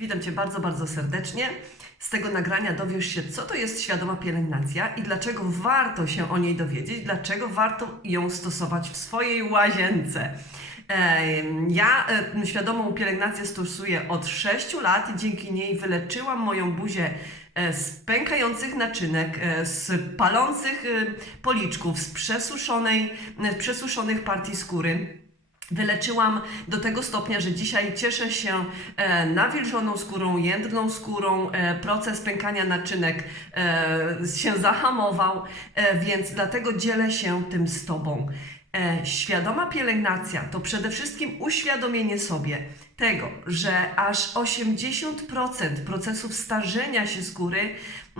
Witam Cię bardzo, bardzo serdecznie. Z tego nagrania dowiesz się, co to jest świadoma pielęgnacja i dlaczego warto się o niej dowiedzieć, dlaczego warto ją stosować w swojej łazience. Ja świadomą pielęgnację stosuję od 6 lat i dzięki niej wyleczyłam moją buzię e, z pękających naczynek, e, z palących e, policzków, z przesuszonej, e, przesuszonych partii skóry. Wyleczyłam do tego stopnia, że dzisiaj cieszę się e, nawilżoną skórą, jędrną skórą, e, proces pękania naczynek e, się zahamował, więc dlatego dzielę się tym z Tobą. Świadoma pielęgnacja to przede wszystkim uświadomienie sobie tego, że aż 80% procesów starzenia się skóry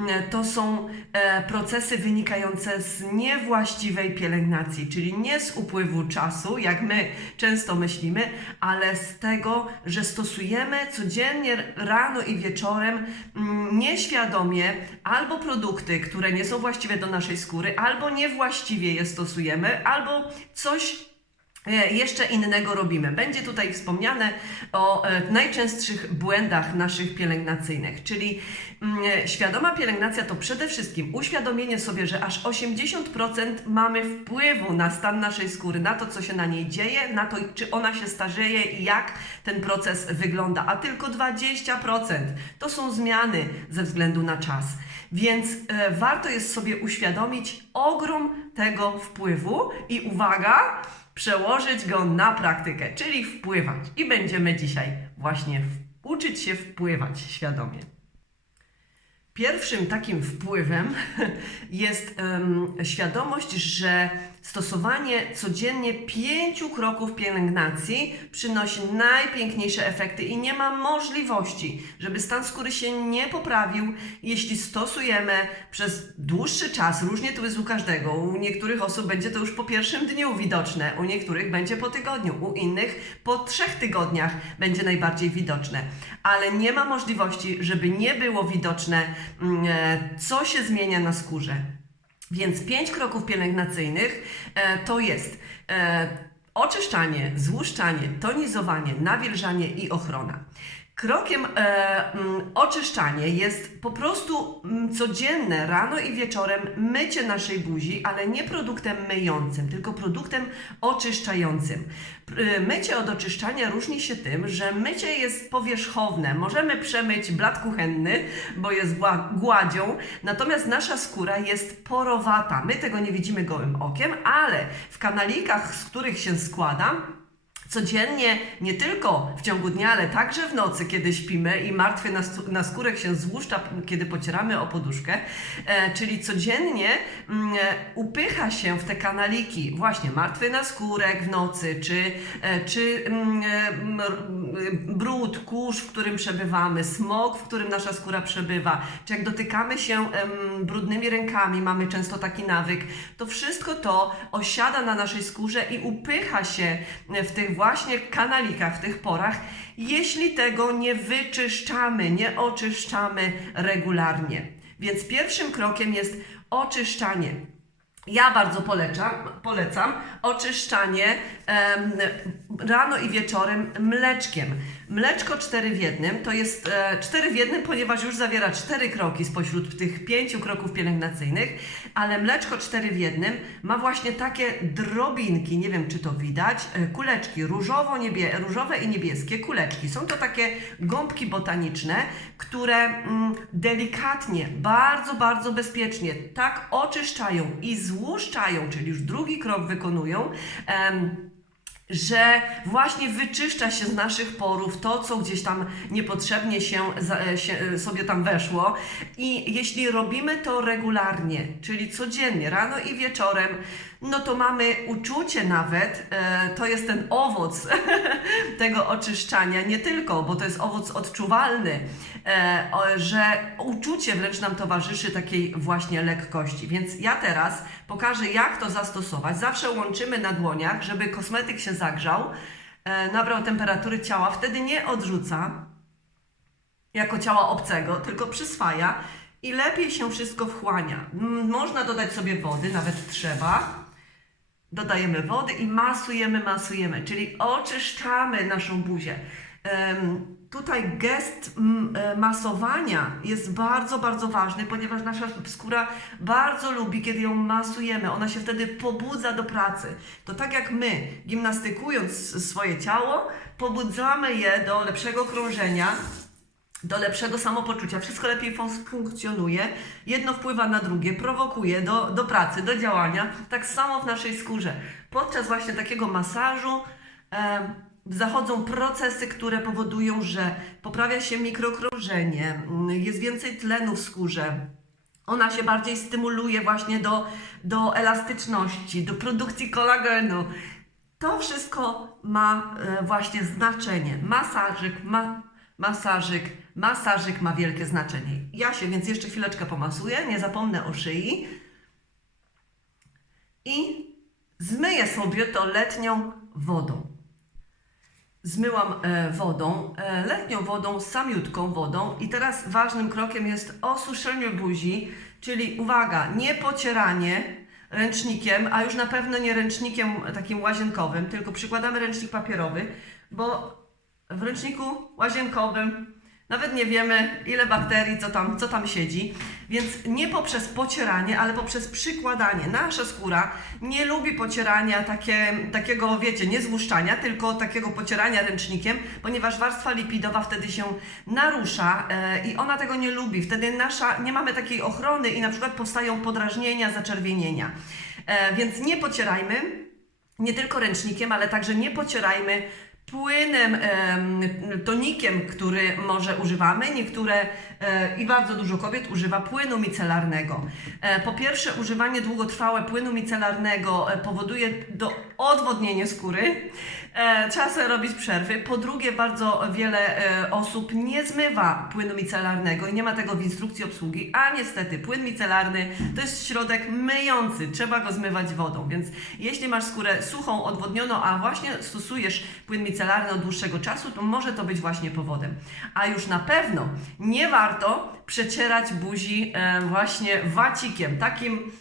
e, to są e, procesy wynikające z niewłaściwej pielęgnacji, czyli nie z upływu czasu, jak my często myślimy, ale z tego, że stosujemy codziennie rano i wieczorem mm, nieświadomie albo produkty, które nie są właściwe do naszej skóry, albo niewłaściwie je stosujemy, albo coś jeszcze innego robimy. Będzie tutaj wspomniane o e, najczęstszych błędach naszych pielęgnacyjnych, czyli mm, e, świadoma pielęgnacja to przede wszystkim uświadomienie sobie, że aż 80% mamy wpływu na stan naszej skóry, na to, co się na niej dzieje, na to, czy ona się starzeje i jak ten proces wygląda, a tylko 20% to są zmiany ze względu na czas. Więc e, warto jest sobie uświadomić ogrom tego wpływu i uwaga, przełożyć go na praktykę, czyli wpływać. I będziemy dzisiaj właśnie uczyć się wpływać świadomie. Pierwszym takim wpływem jest em, świadomość, że stosowanie codziennie pięciu kroków pielęgnacji przynosi najpiękniejsze efekty i nie ma możliwości, żeby stan skóry się nie poprawił, jeśli stosujemy przez dłuższy czas. Różnie to jest u każdego. U niektórych osób będzie to już po pierwszym dniu widoczne, u niektórych będzie po tygodniu, u innych po trzech tygodniach będzie najbardziej widoczne. Ale nie ma możliwości, żeby nie było widoczne, co się zmienia na skórze. Więc pięć kroków pielęgnacyjnych e, to jest e, oczyszczanie, złuszczanie, tonizowanie, nawilżanie i ochrona. Krokiem e, mm, oczyszczanie jest po prostu mm, codzienne, rano i wieczorem mycie naszej buzi, ale nie produktem myjącym, tylko produktem oczyszczającym. Pr- Mycie od oczyszczania różni się tym, że mycie jest powierzchowne. Możemy przemyć blat kuchenny, bo jest gła- gładzią, natomiast nasza skóra jest porowata. My tego nie widzimy gołym okiem, ale w kanalikach, z których się składa, codziennie, nie tylko w ciągu dnia, ale także w nocy, kiedy śpimy i martwy nas- naskórek się złuszcza, kiedy pocieramy o poduszkę, e, czyli codziennie mm, e, upycha się w te kanaliki właśnie martwy naskórek w nocy, czy, e, czy mm, brud, kurz, w którym przebywamy, smog, w którym nasza skóra przebywa, czy jak dotykamy się brudnymi rękami, mamy często taki nawyk, to wszystko to osiada na naszej skórze i upycha się w tych właśnie kanalikach, w tych porach, jeśli tego nie wyczyszczamy, nie oczyszczamy regularnie. Więc pierwszym krokiem jest oczyszczanie. Ja bardzo polecam, polecam oczyszczanie rano i wieczorem mleczkiem. Mleczko 4 w jednym to jest e, 4 w jednym, ponieważ już zawiera 4 kroki spośród tych 5 kroków pielęgnacyjnych, ale mleczko 4 w jednym ma właśnie takie drobinki, nie wiem czy to widać, e, kuleczki różowo niebie, różowe i niebieskie kuleczki. Są to takie gąbki botaniczne, które mm, delikatnie, bardzo, bardzo bezpiecznie tak oczyszczają i złuszczają, czyli już drugi krok wykonują. em, że właśnie wyczyszcza się z naszych porów to, co gdzieś tam niepotrzebnie się, za, się sobie tam weszło. I jeśli robimy to regularnie, czyli codziennie, rano i wieczorem, no to mamy uczucie nawet, e, to jest ten owoc tego oczyszczania, nie tylko, bo to jest owoc odczuwalny, e, że uczucie wręcz nam towarzyszy takiej właśnie lekkości. Więc ja teraz pokażę, jak to zastosować. Zawsze łączymy na dłoniach, żeby kosmetyk się zagrzał, e, nabrał temperatury ciała, wtedy nie odrzuca jako ciała obcego, tylko przyswaja i lepiej się wszystko wchłania. Można dodać sobie wody, nawet trzeba. Dodajemy wody i masujemy, masujemy, czyli oczyszczamy naszą buzię. Tutaj gest e, masowania jest bardzo, bardzo ważny, ponieważ nasza skóra bardzo lubi, kiedy ją masujemy. Ona się wtedy pobudza do pracy. To tak jak my, gimnastykując swoje ciało, pobudzamy je do lepszego krążenia, do lepszego samopoczucia, wszystko lepiej fun- funkcjonuje, jedno wpływa na drugie, prowokuje do, do pracy, do działania, tak samo w naszej skórze. Podczas właśnie takiego masażu zachodzą procesy, które powodują, że poprawia się mikrokrążenie, jest więcej tlenu w skórze, ona się bardziej stymuluje właśnie do, do elastyczności, do produkcji kolagenu. To wszystko ma e, właśnie znaczenie. Masażyk, ma, masażyk, masażyk ma wielkie znaczenie. Ja się więc jeszcze chwileczkę pomasuję, nie zapomnę o szyi i zmyję sobie to letnią wodą. Zmyłam e, wodą, e, letnią wodą, samiutką wodą i teraz ważnym krokiem jest osuszenie buzi, czyli uwaga, nie pocieranie ręcznikiem, a już na pewno nie ręcznikiem takim łazienkowym, tylko przykładamy ręcznik papierowy, bo w ręczniku łazienkowym nawet nie wiemy, ile bakterii, co tam, co tam siedzi. Więc nie poprzez pocieranie, ale poprzez przykładanie. Nasza skóra nie lubi pocierania takie, takiego, wiecie, nie złuszczania, tylko takiego pocierania ręcznikiem, ponieważ warstwa lipidowa wtedy się narusza e, i ona tego nie lubi. Wtedy nasza, nie mamy takiej ochrony i na przykład powstają podrażnienia, zaczerwienienia. E, więc nie pocierajmy, nie tylko ręcznikiem, ale także nie pocierajmy płynem, em, tonikiem, który może używamy. Niektóre e, i bardzo dużo kobiet używa płynu micelarnego. E, po pierwsze, używanie długotrwałe płynu micelarnego e, powoduje do odwodnienie skóry. E, trzeba sobie robić przerwy. Po drugie, bardzo wiele e, osób nie zmywa płynu micelarnego i nie ma tego w instrukcji obsługi, a niestety płyn micelarny to jest środek myjący, trzeba go zmywać wodą, więc jeśli masz skórę suchą, odwodnioną, a właśnie stosujesz płyn micelarny od dłuższego czasu, to może to być właśnie powodem. A już na pewno nie warto przecierać buzi e, właśnie wacikiem, takim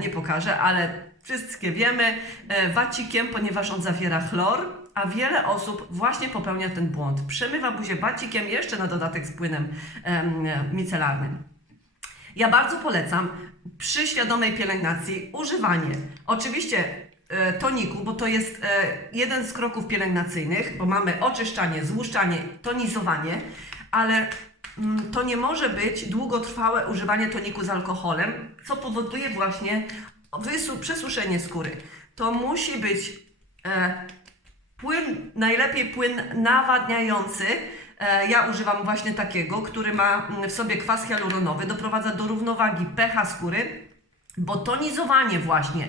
nie pokażę, ale wszystkie wiemy, e, wacikiem, ponieważ on zawiera chlor, a wiele osób właśnie popełnia ten błąd. Przemywa buzię wacikiem, jeszcze na dodatek z płynem em, micelarnym. Ja bardzo polecam przy świadomej pielęgnacji używanie oczywiście e, toniku, bo to jest e, jeden z kroków pielęgnacyjnych, bo mamy oczyszczanie, złuszczanie, tonizowanie, ale mm, to nie może być długotrwałe używanie toniku z alkoholem, co powoduje właśnie wysu- przesuszenie skóry. To musi być e, Płyn, najlepiej płyn nawadniający. E, Ja używam właśnie takiego, który ma mm, w sobie kwas hialuronowy, doprowadza do równowagi pH skóry, bo tonizowanie właśnie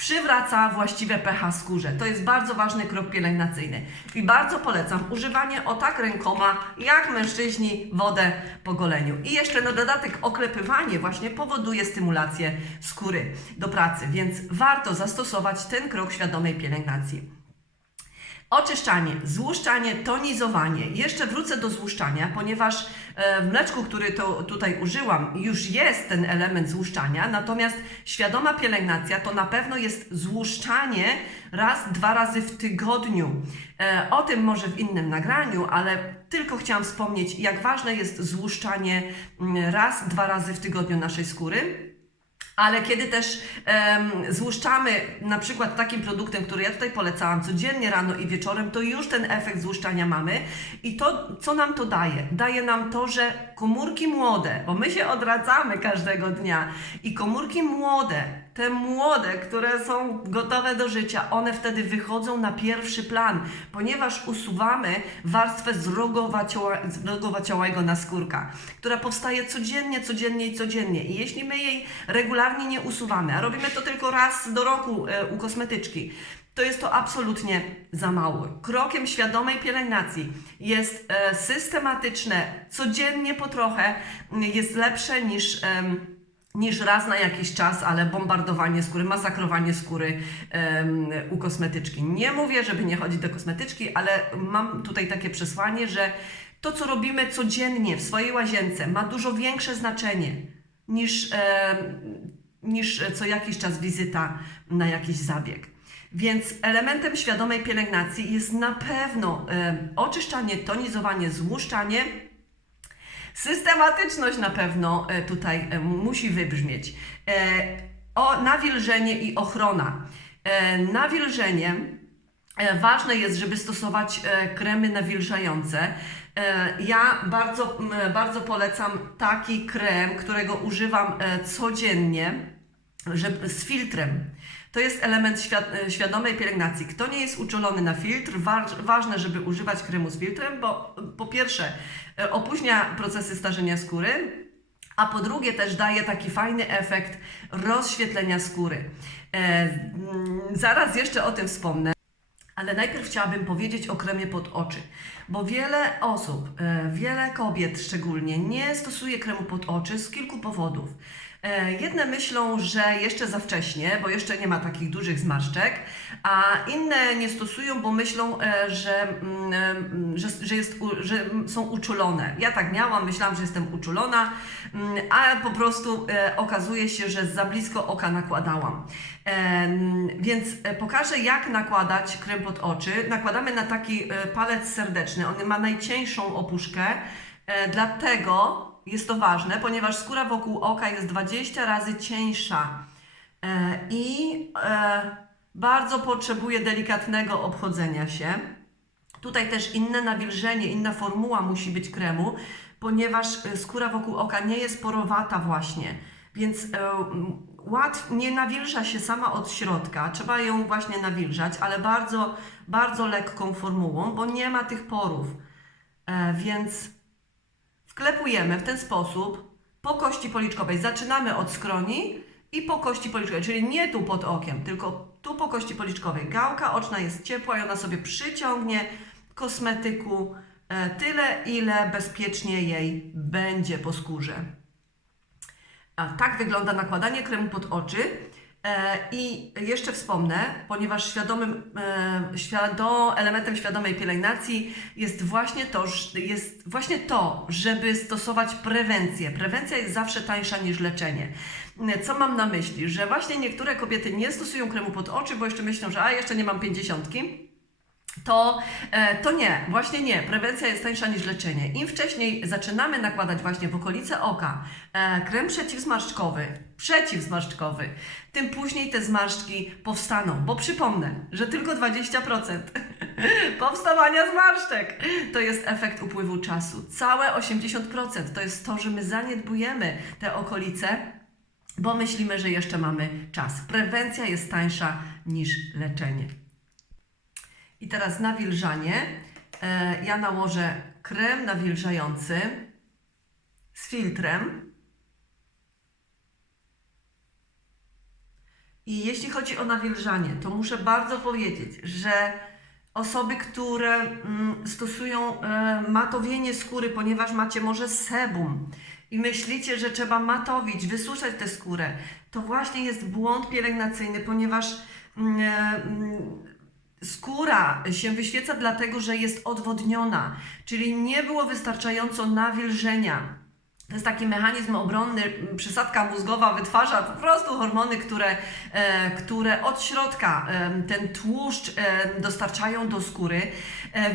przywraca właściwe pH skórze. To jest bardzo ważny krok pielęgnacyjny. I bardzo polecam używanie o tak rękoma, jak mężczyźni, wodę po goleniu. I jeszcze na dodatek oklepywanie właśnie powoduje stymulację skóry do pracy, więc warto zastosować ten krok świadomej pielęgnacji. Oczyszczanie, złuszczanie, tonizowanie. Jeszcze wrócę do złuszczania, ponieważ e, w mleczku, który to tutaj użyłam, już jest ten element złuszczania, natomiast świadoma pielęgnacja to na pewno jest złuszczanie raz, dwa razy w tygodniu. E, O tym może w innym nagraniu, ale tylko chciałam wspomnieć, jak ważne jest złuszczanie mm, raz, dwa razy w tygodniu naszej skóry. Ale kiedy też em, złuszczamy na przykład takim produktem, który ja tutaj polecałam codziennie rano i wieczorem, to już ten efekt złuszczania mamy. I to, co nam to daje? Daje nam to, że komórki młode, bo my się odradzamy każdego dnia i komórki młode, te młode, które są gotowe do życia, one wtedy wychodzą na pierwszy plan, ponieważ usuwamy warstwę zrogowaciałego naskórka, która powstaje codziennie, codziennie i codziennie. I jeśli my jej regularnie nie usuwamy, a robimy to tylko raz do roku e, u kosmetyczki, to jest to absolutnie za mało. Krokiem świadomej pielęgnacji jest e, systematyczne, codziennie po trochę, jest lepsze niż. niż raz na jakiś czas, ale bombardowanie skóry, masakrowanie skóry u kosmetyczki. Nie mówię, żeby nie chodzić do kosmetyczki, ale mam tutaj takie przesłanie, że to, co robimy codziennie w swojej łazience, ma dużo większe znaczenie niż, niż co jakiś czas wizyta na jakiś zabieg. Więc elementem świadomej pielęgnacji jest na pewno oczyszczanie, tonizowanie, złuszczanie. Systematyczność na pewno e, tutaj e, musi wybrzmieć. E, o nawilżenie i ochrona. Nawilżenie ważne jest, żeby stosować kremy nawilżające. Ja bardzo, bardzo polecam taki krem, którego używam codziennie z filtrem. To jest element e, świadomej pielęgnacji. Kto nie jest uczulony na filtr, wa, ważne, żeby używać kremu z filtrem, bo e, po pierwsze e, opóźnia procesy starzenia skóry, a po drugie też daje taki fajny efekt rozświetlenia skóry. E, mm, zaraz jeszcze o tym wspomnę. Ale najpierw chciałabym powiedzieć o kremie pod oczy, bo wiele osób, wiele kobiet szczególnie, nie stosuje kremu pod oczy z kilku powodów. E, Jedne myślą, że jeszcze za wcześnie, bo jeszcze nie ma takich dużych zmarszczek, a inne nie stosują, bo myślą, e, że, mm, e, że, że, jest, że są uczulone. Ja tak miałam, myślałam, że jestem uczulona, mm, a po prostu okazuje się, że za blisko oka nakładałam. Więc pokażę, jak nakładać krem pod oczy. Nakładamy na taki palec serdeczny. On ma najcieńszą opuszkę, dlatego jest to ważne, ponieważ skóra wokół oka jest 20 razy cieńsza. E, i e, bardzo potrzebuje delikatnego obchodzenia się. Tutaj też inne nawilżenie, inna formuła musi być kremu, ponieważ e, skóra wokół oka nie jest porowata właśnie, więc e, m, łat nie nawilża się sama od środka, trzeba ją właśnie nawilżać, ale bardzo, bardzo lekką formułą, bo nie ma tych porów, więc wklepujemy w ten sposób po kości policzkowej. Zaczynamy od skroni i po kości policzkowej, czyli nie tu pod okiem, tylko tu po kości policzkowej. Gałka oczna jest ciepła i ona sobie przyciągnie kosmetyku e, tyle, ile bezpiecznie jej będzie po skórze. A tak wygląda nakładanie kremu pod oczy. E, I jeszcze wspomnę, ponieważ świadomym, e, elementem świadomej pielęgnacji jest właśnie, to, jest właśnie to, żeby stosować prewencję. Prewencja jest zawsze tańsza niż leczenie. E, Co mam na myśli? Że właśnie niektóre kobiety nie stosują kremu pod oczy, bo jeszcze myślą, że a jeszcze nie mam pięćdziesiątki to, e, to nie, właśnie nie. Prewencja jest tańsza niż leczenie. Im wcześniej zaczynamy nakładać właśnie w okolice oka e, krem przeciwzmarszczkowy, przeciwzmarszczkowy, tym później te zmarszczki powstaną. Bo przypomnę, że tylko 20% powstawania zmarszczek to jest efekt upływu czasu. Całe 80% to jest to, że my zaniedbujemy te okolice, bo myślimy, że jeszcze mamy czas. Prewencja jest tańsza niż leczenie. I teraz nawilżanie. E, ja nałożę krem nawilżający z filtrem. I jeśli chodzi o nawilżanie, to muszę bardzo powiedzieć, że osoby, które mm, stosują e, matowienie skóry, ponieważ macie może sebum i myślicie, że trzeba matowić, wysuszać tę skórę, to właśnie jest błąd pielęgnacyjny, ponieważ mm, e, mm, Skóra się wyświeca dlatego, że jest odwodniona, czyli nie było wystarczająco nawilżenia. To jest taki mechanizm obronny, przysadka mózgowa wytwarza po prostu hormony, które, e, które od środka e, ten tłuszcz e, dostarczają do skóry,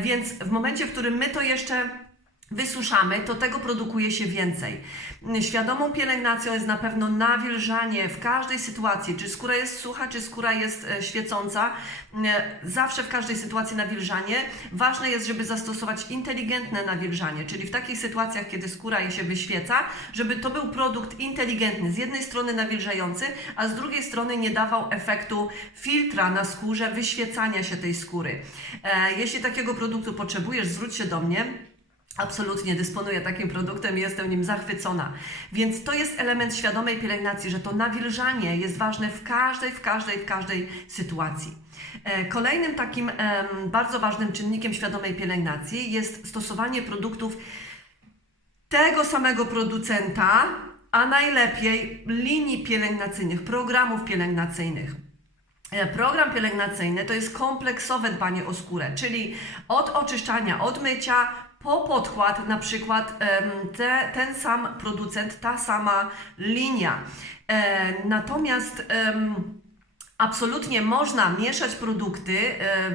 więc w momencie, w którym my to jeszcze wysuszamy, to tego produkuje się więcej. Świadomą pielęgnacją jest na pewno nawilżanie w każdej sytuacji, czy skóra jest sucha, czy skóra jest e, świecąca. E, Zawsze w każdej sytuacji nawilżanie. Ważne jest, żeby zastosować inteligentne nawilżanie, czyli w takich sytuacjach, kiedy skóra jej się wyświeca, żeby to był produkt inteligentny, z jednej strony nawilżający, a z drugiej strony nie dawał efektu filtra na skórze, wyświecania się tej skóry. E, Jeśli takiego produktu potrzebujesz, zwróć się do mnie. Absolutnie dysponuję takim produktem i jestem nim zachwycona. Więc to jest element świadomej pielęgnacji, że to nawilżanie jest ważne w każdej, w każdej, w każdej sytuacji. E, Kolejnym takim bardzo ważnym czynnikiem świadomej pielęgnacji jest stosowanie produktów tego samego producenta, a najlepiej linii pielęgnacyjnych, programów pielęgnacyjnych. E, Program pielęgnacyjny to jest kompleksowe dbanie o skórę, czyli od oczyszczania, od mycia po podkład, na przykład te, ten sam producent, ta sama linia. E, Natomiast Absolutnie można mieszać produkty, e,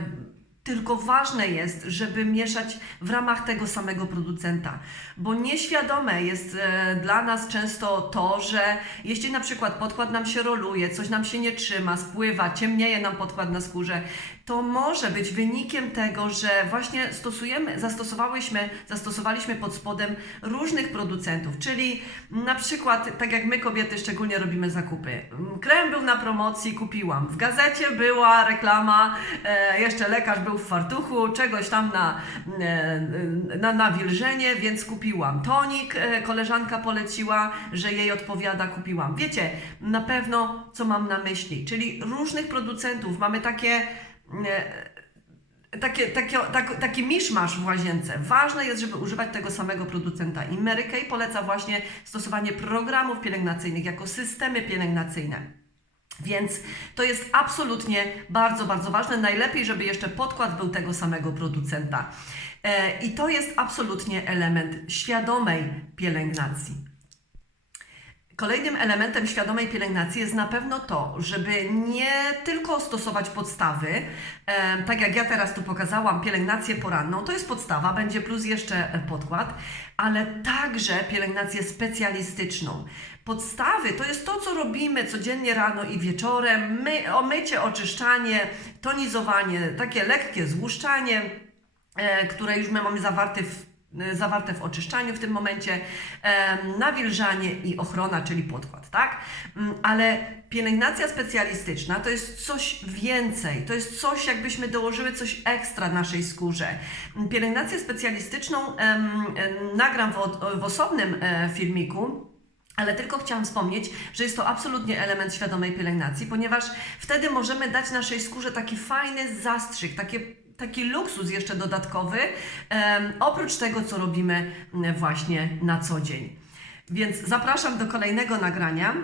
tylko ważne jest, żeby mieszać w ramach tego samego producenta, bo nieświadome jest e, dla nas często to, że jeśli na przykład podkład nam się roluje, coś nam się nie trzyma, spływa, ciemnieje nam podkład na skórze, to może być wynikiem tego, że właśnie stosujemy, zastosowałyśmy, zastosowaliśmy pod spodem różnych producentów, czyli na przykład, tak jak my kobiety szczególnie robimy zakupy. Krem był na promocji, kupiłam. W gazecie była reklama, e, jeszcze lekarz był w fartuchu, czegoś tam na, e, na nawilżenie, więc kupiłam. Tonik e, koleżanka poleciła, że jej odpowiada, kupiłam. Wiecie, na pewno co mam na myśli, czyli różnych producentów. Mamy takie takie, takie, tak, taki miszmasz w łazience. Ważne jest, żeby używać tego samego producenta. I Mary Kay poleca właśnie stosowanie programów pielęgnacyjnych jako systemy pielęgnacyjne. Więc to jest absolutnie bardzo, bardzo ważne. Najlepiej, żeby jeszcze podkład był tego samego producenta. E, I to jest absolutnie element świadomej pielęgnacji. Kolejnym elementem świadomej pielęgnacji jest na pewno to, żeby nie tylko stosować podstawy, e, tak jak ja teraz tu pokazałam, pielęgnację poranną, to jest podstawa, będzie plus jeszcze e, podkład, ale także pielęgnację specjalistyczną. Podstawy to jest to, co robimy codziennie rano i wieczorem, my, omycie, oczyszczanie, tonizowanie, takie lekkie złuszczanie, e, które już my mamy zawarte w zawarte w oczyszczaniu w tym momencie, nawilżanie i ochrona, czyli podkład, tak? Mm, Ale pielęgnacja specjalistyczna to jest coś więcej, to jest coś, jakbyśmy dołożyły coś ekstra naszej skórze. Mm, Pielęgnację specjalistyczną nagram w osobnym e, filmiku. Ale tylko chciałam wspomnieć, że jest to absolutnie element świadomej pielęgnacji, ponieważ wtedy możemy dać naszej skórze taki fajny zastrzyk, takie, taki luksus jeszcze dodatkowy, oprócz tego, co robimy właśnie na co dzień. Więc zapraszam do kolejnego nagrania.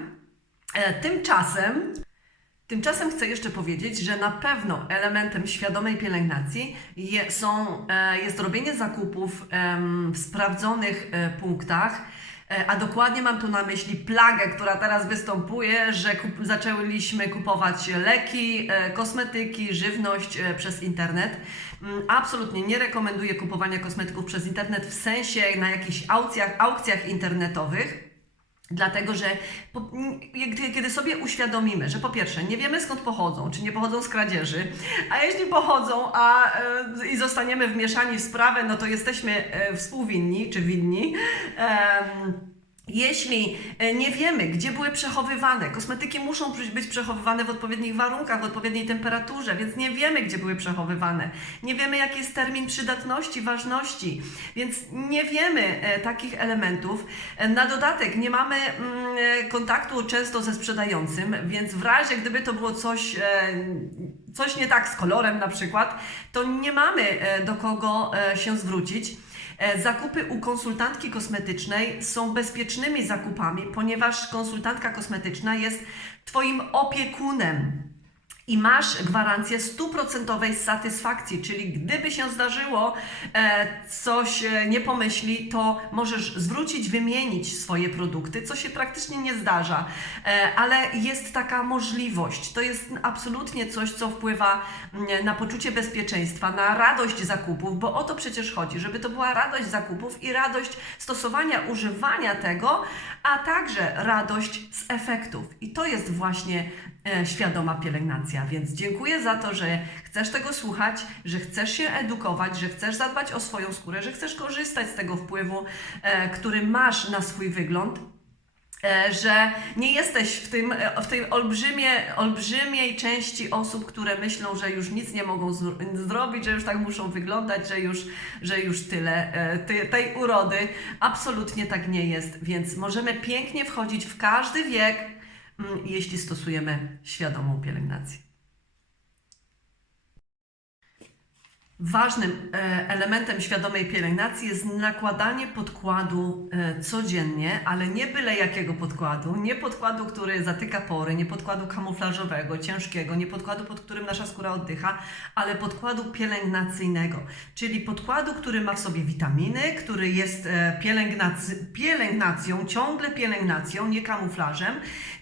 E, tymczasem Tymczasem chcę jeszcze powiedzieć, że na pewno elementem świadomej pielęgnacji są, e, jest robienie zakupów w sprawdzonych e, punktach, a dokładnie mam tu na myśli plagę, która teraz występuje, że kup, zaczęliśmy kupować leki, e, kosmetyki, żywność e, przez internet. Mm, Absolutnie nie rekomenduję kupowania kosmetyków przez internet w sensie na jakichś aukcjach, aukcjach internetowych. Dlatego, że po, kiedy sobie uświadomimy, że po pierwsze nie wiemy skąd pochodzą, czy nie pochodzą z kradzieży, a jeśli pochodzą a, e, i zostaniemy wmieszani w sprawę, no to jesteśmy e, współwinni czy winni. Em, jeśli e, nie wiemy, gdzie były przechowywane, kosmetyki muszą być- przechowywane w odpowiednich warunkach, w odpowiedniej temperaturze, więc nie wiemy, gdzie były przechowywane. Nie wiemy, jaki jest termin przydatności, ważności, więc nie wiemy e, takich elementów. E, Na dodatek nie mamy mm, kontaktu często ze sprzedającym, więc w razie gdyby to było coś, coś nie tak z kolorem na przykład, to nie mamy e, do kogo e, się zwrócić. E, Zakupy u konsultantki kosmetycznej są bezpiecznymi zakupami, ponieważ konsultantka kosmetyczna jest Twoim opiekunem. I masz gwarancję stuprocentowej satysfakcji, czyli gdyby się zdarzyło e, coś e, nie pomyśli, to możesz zwrócić, wymienić swoje produkty, co się praktycznie nie zdarza, e, ale jest taka możliwość. To jest absolutnie coś, co wpływa na poczucie bezpieczeństwa, na radość zakupów, bo o to przecież chodzi, żeby to była radość zakupów i radość stosowania, używania tego, a także radość z efektów. I to jest właśnie świadoma pielęgnacja. Więc dziękuję za to, że chcesz tego słuchać, że chcesz się edukować, że chcesz zadbać o swoją skórę, że chcesz korzystać z tego wpływu, e, który masz na swój wygląd. E, że nie jesteś w, tym, e, w tej olbrzymie, olbrzymiej części osób, które myślą, że już nic nie mogą zr- zrobić, że już tak muszą wyglądać, że już, że już tyle e, ty, tej urody. Absolutnie tak nie jest, więc możemy pięknie wchodzić w każdy wiek, jeśli stosujemy świadomą pielęgnację. Ważnym e, elementem świadomej pielęgnacji jest nakładanie podkładu e, codziennie, ale nie byle jakiego podkładu, nie podkładu, który zatyka pory, nie podkładu kamuflażowego, ciężkiego, nie podkładu, pod którym nasza skóra oddycha, ale podkładu pielęgnacyjnego, czyli podkładu, który ma w sobie witaminy, który jest e, pielęgnacją, ciągle pielęgnacją, nie kamuflażem,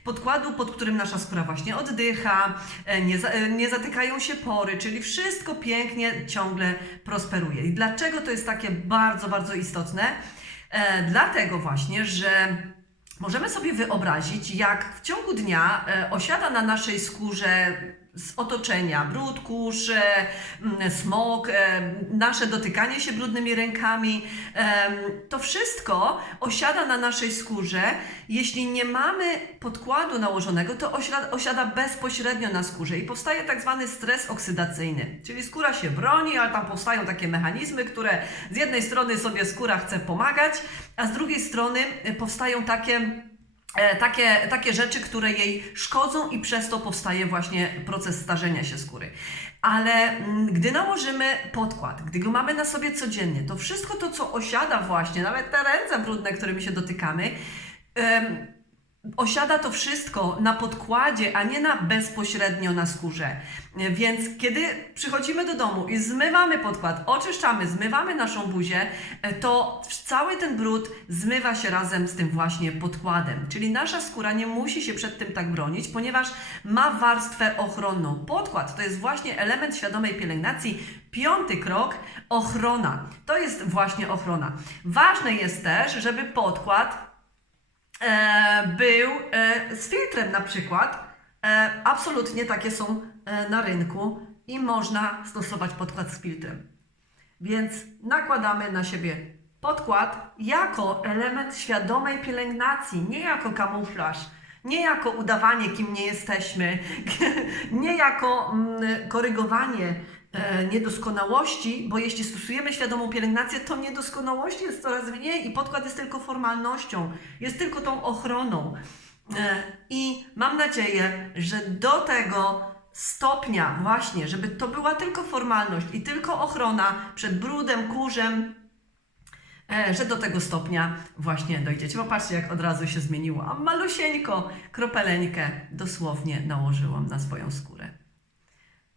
podkładu, pod którym nasza skóra właśnie oddycha, nie, nie zatykają się pory, czyli wszystko pięknie ciągle prosperuje. I dlaczego to jest takie bardzo, bardzo istotne? E, dlatego właśnie, że możemy sobie wyobrazić, jak w ciągu dnia e, osiada na naszej skórze z otoczenia brud, kurz, e, m, smog, nasze dotykanie się brudnymi rękami. To wszystko osiada na naszej skórze. Jeśli nie mamy podkładu nałożonego, to osiada, bezpośrednio na skórze i powstaje tak zwany stres oksydacyjny. Czyli skóra się broni, ale tam powstają takie mechanizmy, które z jednej strony sobie skóra chce pomagać, a z drugiej strony e, powstają takie takie, takie rzeczy, które jej szkodzą i przez to powstaje właśnie proces starzenia się skóry. Ale mm, gdy nałożymy podkład, gdy go mamy na sobie codziennie, to wszystko to, co osiada właśnie, nawet te ręce brudne, którymi się dotykamy, osiada to wszystko na podkładzie, a nie na bezpośrednio na skórze. Więc kiedy przychodzimy do domu i zmywamy podkład, oczyszczamy, zmywamy naszą buzię, e, to cały ten brud zmywa się razem z tym właśnie podkładem. Czyli nasza skóra nie musi się przed tym tak bronić, ponieważ ma warstwę ochronną. Podkład to jest właśnie element świadomej pielęgnacji. Piąty krok ochrona. To jest właśnie ochrona. Ważne jest też, żeby podkład był e, z filtrem na przykład. E, absolutnie takie są e, na rynku i można stosować podkład z filtrem. Więc nakładamy na siebie podkład jako element świadomej pielęgnacji, nie jako kamuflaż, nie jako udawanie, kim nie jesteśmy, nie jako mm, korygowanie e, niedoskonałości, bo jeśli stosujemy świadomą pielęgnację, to niedoskonałości jest coraz mniej i podkład jest tylko formalnością, jest tylko tą ochroną. E, I mam nadzieję, że do tego stopnia właśnie, żeby to była tylko formalność i tylko ochrona przed brudem, kurzem, e, że do tego stopnia właśnie dojdziecie. Popatrzcie, jak od razu się zmieniło. A malusieńko kropeleńkę dosłownie nałożyłam na swoją skórę.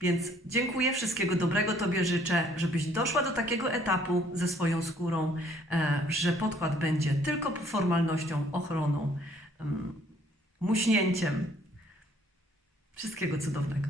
Więc dziękuję, wszystkiego dobrego Tobie życzę, żebyś doszła do takiego etapu ze swoją skórą, e, że podkład będzie tylko formalnością, ochroną, em, muśnięciem. Wszystkiego cudownego.